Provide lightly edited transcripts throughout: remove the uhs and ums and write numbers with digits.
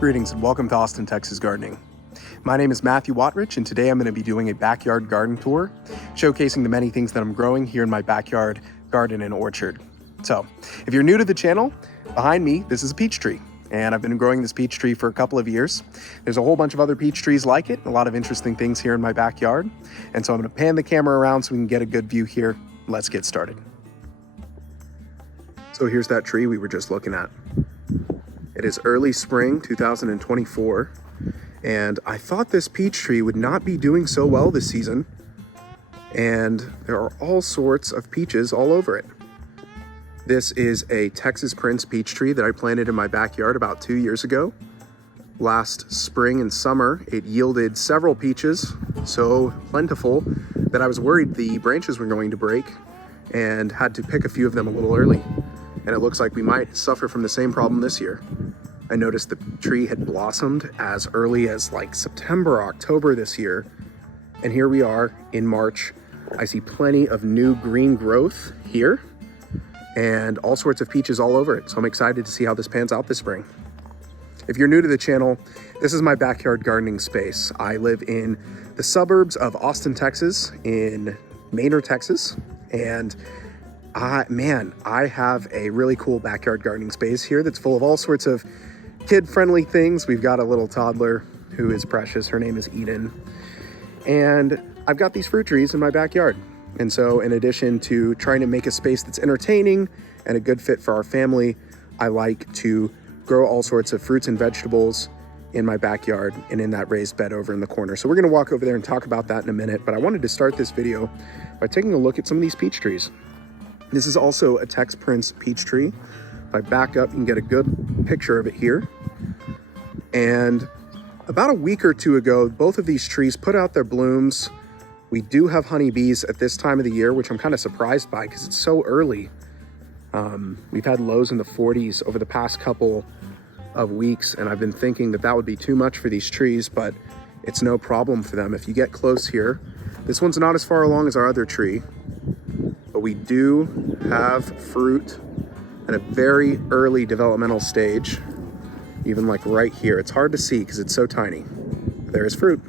Greetings and welcome to Austin, Texas Gardening. My name is Matthew Wattrich, and today I'm going to be doing a backyard garden tour, showcasing the many things that I'm growing here in my backyard garden and orchard. So, if you're new to the channel, behind me, this is a peach tree, and I've been growing this peach tree for a couple of years. There's a whole bunch of other peach trees like it, a lot of interesting things here in my backyard, and so I'm going to pan the camera around so we can get a good view here. Let's get started. So here's that tree we were just looking at. It is early spring 2024, and I thought this peach tree would not be doing so well this season, and there are all sorts of peaches all over it. This is a Texas Prince peach tree that I planted in my backyard about 2 years ago. Last spring and summer, it yielded several peaches, so plentiful that I was worried the branches were going to break and had to pick a few of them a little early. And it looks like we might suffer from the same problem this year. I noticed the tree had blossomed as early as like September, October this year. And here we are in March. I see plenty of new green growth here and all sorts of peaches all over it. So I'm excited to see how this pans out this spring. If you're new to the channel, this is my backyard gardening space. I live in the suburbs of Austin, Texas, in Manor, Texas. And I have a really cool backyard gardening space here that's full of all sorts of kid-friendly things. We've got a little toddler who is precious. Her name is Eden. And I've got these fruit trees in my backyard. And so in addition to trying to make a space that's entertaining and a good fit for our family, I like to grow all sorts of fruits and vegetables in my backyard and in that raised bed over in the corner. So we're gonna walk over there and talk about that in a minute, but I wanted to start this video by taking a look at some of these peach trees. This is also a Tex Prince peach tree. If I back up, you can get a good picture of it here. And about a week or two ago, both of these trees put out their blooms. We do have honeybees at this time of the year, which I'm kind of surprised by because it's so early. We've had lows in the 40s over the past couple of weeks, and I've been thinking that that would be too much for these trees, but it's no problem for them. If you get close here, this one's not as far along as our other tree, but we do have fruit at a very early developmental stage, even like right here. It's hard to see because it's so tiny. There is fruit.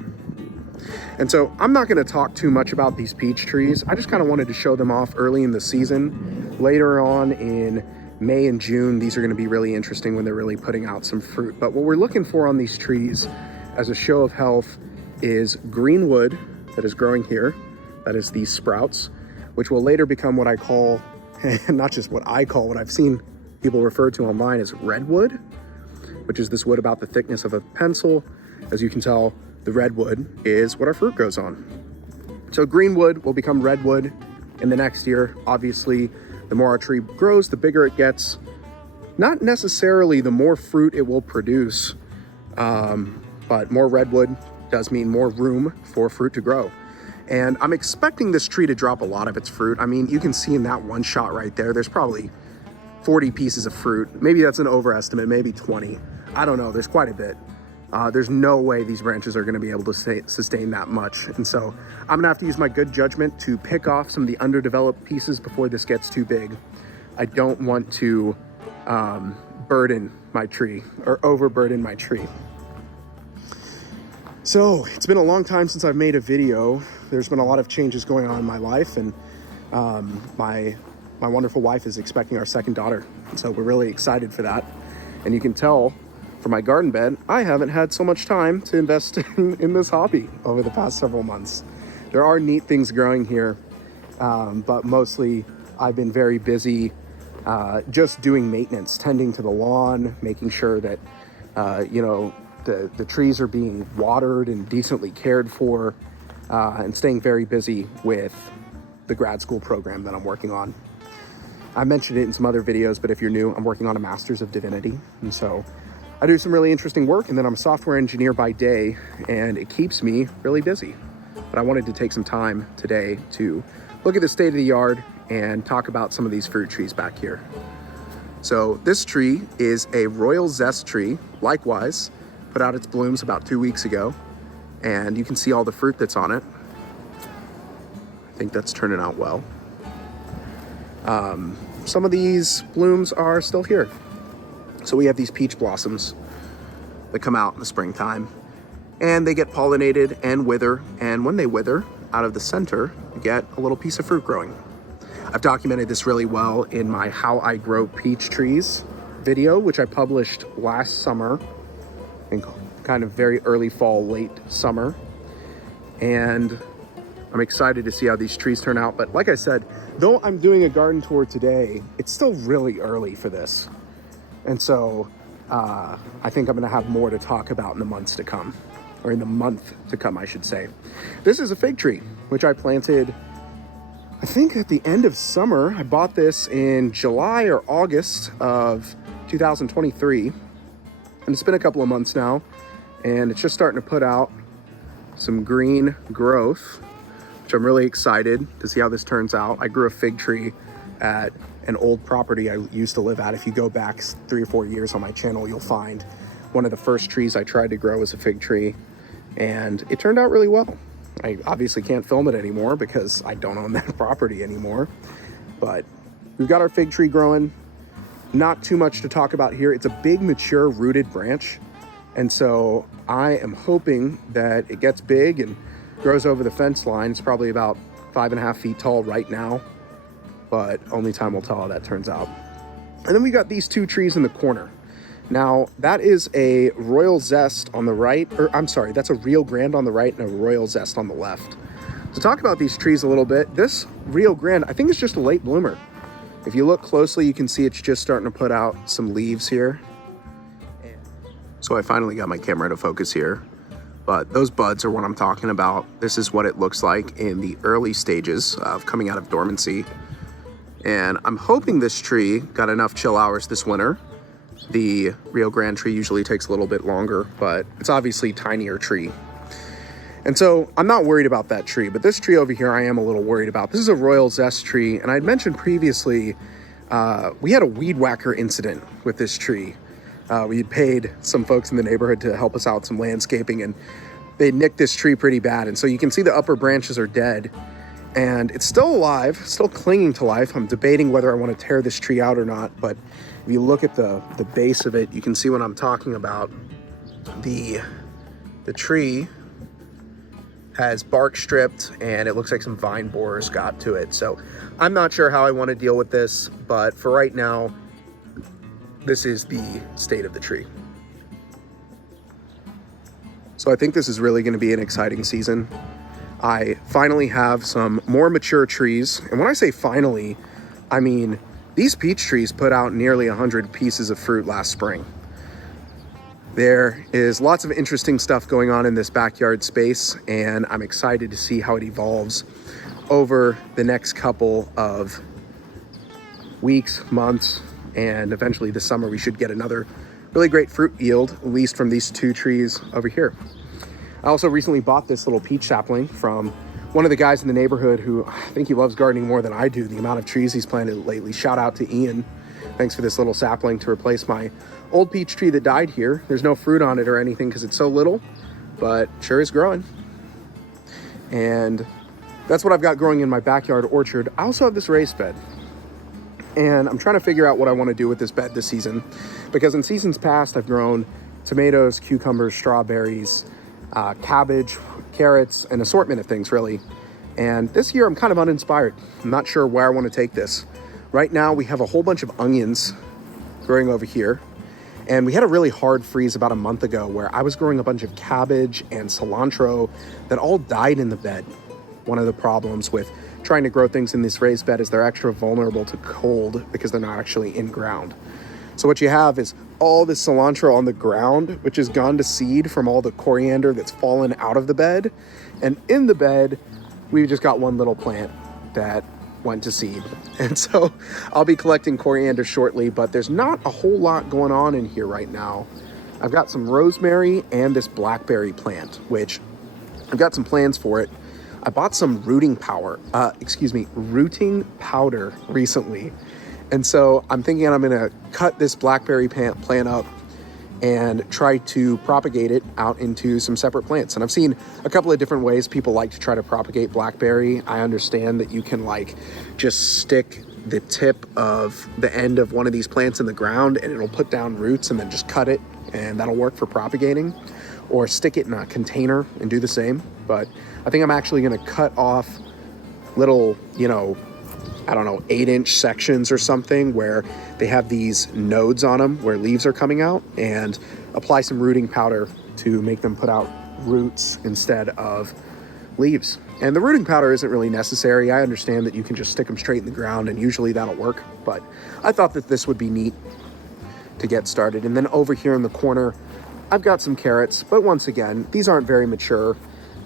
And so I'm not going to talk too much about these peach trees. I just kind of wanted to show them off early in the season. Later on in May and June, these are going to be really interesting when they're really putting out some fruit. But what we're looking for on these trees as a show of health is green wood that is growing here. That is these sprouts, which will later become what I call, not just what I call, what I've seen people refer to online as redwood, which is this wood about the thickness of a pencil. As you can tell, the redwood is what our fruit grows on. So green wood will become redwood in the next year. Obviously, the more our tree grows, the bigger it gets. Not necessarily the more fruit it will produce, but more redwood does mean more room for fruit to grow. And I'm expecting this tree to drop a lot of its fruit. I mean, you can see in that one shot right there, there's probably 40 pieces of fruit. Maybe that's an overestimate, maybe 20. I don't know, there's quite a bit. There's no way these branches are gonna be able to sustain that much. And so I'm gonna have to use my good judgment to pick off some of the underdeveloped pieces before this gets too big. I don't want to burden my tree or overburden my tree. So it's been a long time since I've made a video. There's been a lot of changes going on in my life, and my wonderful wife is expecting our second daughter. And so we're really excited for that. And you can tell from my garden bed, I haven't had so much time to invest in this hobby over the past several months. There are neat things growing here, but mostly I've been very busy just doing maintenance, tending to the lawn, making sure that, the trees are being watered and decently cared for, and staying very busy with the grad school program that I'm working on. I mentioned it in some other videos, but if you're new, I'm working on a Master's of Divinity. And so I do some really interesting work, and then I'm a software engineer by day, and it keeps me really busy. But I wanted to take some time today to look at the state of the yard and talk about some of these fruit trees back here. So this tree is a Royal Zest tree, likewise, put out its blooms about 2 weeks ago, and you can see all the fruit that's on it. I think that's turning out well. Some of these blooms are still here. So we have these peach blossoms that come out in the springtime. And they get pollinated and wither. And when they wither, out of the center, you get a little piece of fruit growing. I've documented this really well in my How I Grow Peach Trees video, which I published last summer, in kind of very early fall, late summer. And I'm excited to see how these trees turn out. But like I said, though I'm doing a garden tour today, it's still really early for this. And so I think I'm gonna have more to talk about in the months to come, or in the month to come, I should say. This is a fig tree, which I planted, I think at the end of summer. I bought this in July or August of 2023. And it's been a couple of months now, and it's just starting to put out some green growth, which I'm really excited to see how this turns out. I grew a fig tree at an old property I used to live at. If you go back 3 or 4 years on my channel, you'll find one of the first trees I tried to grow was a fig tree, and it turned out really well. I obviously can't film it anymore because I don't own that property anymore, but we've got our fig tree growing. Not too much to talk about here. It's a big, mature, rooted branch, and so I am hoping that it gets big and grows over the fence line. It's probably about 5.5 feet tall right now, but only time will tell how that turns out. And then we got these 2 trees in the corner. Now, that is a Royal Zest on the right, or I'm sorry, that's a Rio Grande on the right and a Royal Zest on the left. To talk about these trees a little bit, this Rio Grande, I think it's just a late bloomer. If you look closely, you can see it's just starting to put out some leaves here. So I finally got my camera to focus here, but those buds are what I'm talking about. This is what it looks like in the early stages of coming out of dormancy. And I'm hoping this tree got enough chill hours this winter. The Rio Grande tree usually takes a little bit longer, but it's obviously a tinier tree. And so I'm not worried about that tree, but this tree over here I am a little worried about. This is a Royal Zest tree, and I'd mentioned previously we had a weed whacker incident with this tree. We had paid some folks in the neighborhood to help us out with some landscaping, and they nicked this tree pretty bad. And so you can see the upper branches are dead, and it's still alive, still clinging to life. I'm debating whether I want to tear this tree out or not, but if you look at the base of it, you can see what I'm talking about. The tree has bark stripped, and it looks like some vine borers got to it. So I'm not sure how I want to deal with this, but for right now, this is the state of the tree. So I think this is really going to be an exciting season. I finally have some more mature trees. And when I say finally, I mean, these peach trees put out nearly 100 pieces of fruit last spring. There is lots of interesting stuff going on in this backyard space, and I'm excited to see how it evolves over the next couple of weeks, months, and eventually this summer we should get another really great fruit yield, at least from these 2 trees over here. I also recently bought this little peach sapling from one of the guys in the neighborhood who I think he loves gardening more than I do, the amount of trees he's planted lately. Shout out to Ian. Thanks for this little sapling to replace my old peach tree that died here. There's no fruit on it or anything because it's so little, but sure is growing. And that's what I've got growing in my backyard orchard. I also have this raised bed, and I'm trying to figure out what I want to do with this bed this season, because in seasons past I've grown tomatoes, cucumbers, strawberries, cabbage, carrots, an assortment of things really. And this year I'm kind of uninspired. I'm not sure where I want to take this. Right now we have a whole bunch of onions growing over here, and we had a really hard freeze about a month ago where I was growing a bunch of cabbage and cilantro that all died in the bed. One of the problems with trying to grow things in this raised bed is they're extra vulnerable to cold because they're not actually in ground. So what you have is all this cilantro on the ground, which has gone to seed from all the coriander that's fallen out of the bed. And in the bed, we've just got one little plant that went to seed. And so I'll be collecting coriander shortly, but there's not a whole lot going on in here right now. I've got some rosemary and this blackberry plant, which I've got some plans for it. I bought some rooting powder recently. And so I'm thinking I'm gonna cut this blackberry plant up and try to propagate it out into some separate plants. And I've seen a couple of different ways people like to try to propagate blackberry. I understand that you can like just stick the tip of the end of one of these plants in the ground and it'll put down roots, and then just cut it and that'll work for propagating, or stick it in a container and do the same. But I think I'm actually going to cut off little, I don't know, 8-inch sections or something where they have these nodes on them where leaves are coming out, and apply some rooting powder to make them put out roots instead of leaves. And the rooting powder isn't really necessary. I understand that you can just stick them straight in the ground and usually that'll work, but I thought that this would be neat to get started. And then over here in the corner, I've got some carrots, but once again, these aren't very mature.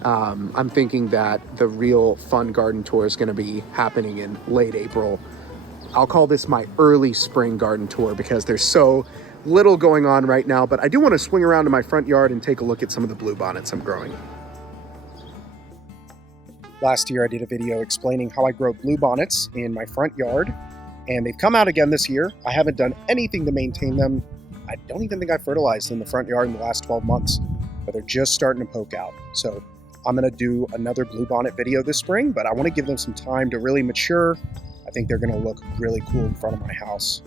I'm thinking that the real fun garden tour is going to be happening in late April. I'll call this my early spring garden tour because there's so little going on right now, but I do want to swing around to my front yard and take a look at some of the bluebonnets I'm growing. Last year I did a video explaining how I grow bluebonnets in my front yard, and they've come out again this year. I haven't done anything to maintain them. I don't even think I fertilized in the front yard in the last 12 months, but they're just starting to poke out. So I'm going to do another bluebonnet video this spring, but I want to give them some time to really mature. I think they're going to look really cool in front of my house.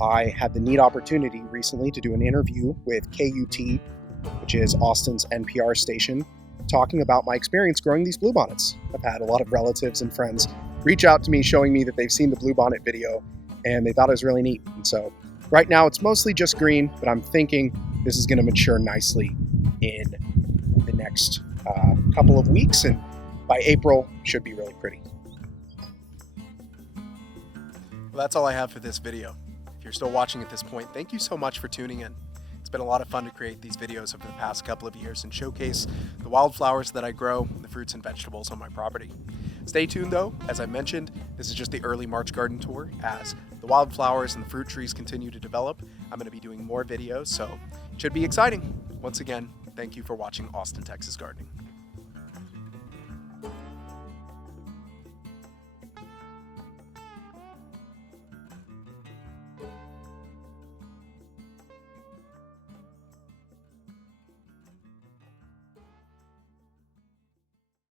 I had the neat opportunity recently to do an interview with KUT, which is Austin's NPR station, talking about my experience growing these bluebonnets. I've had a lot of relatives and friends reach out to me showing me that they've seen the bluebonnet video and they thought it was really neat. And so right now it's mostly just green, but I'm thinking this is going to mature nicely in the next couple of weeks, and by April should be really pretty. Well, that's all I have for this video. If you're still watching at this point, thank you so much for tuning in. It's been a lot of fun to create these videos over the past couple of years and showcase the wildflowers that I grow and the fruits and vegetables on my property. Stay tuned though, as I mentioned, this is just the early March garden tour. As the wildflowers and the fruit trees continue to develop, I'm going to be doing more videos, so it should be exciting. Once again, thank you for watching Austin, Texas Gardening.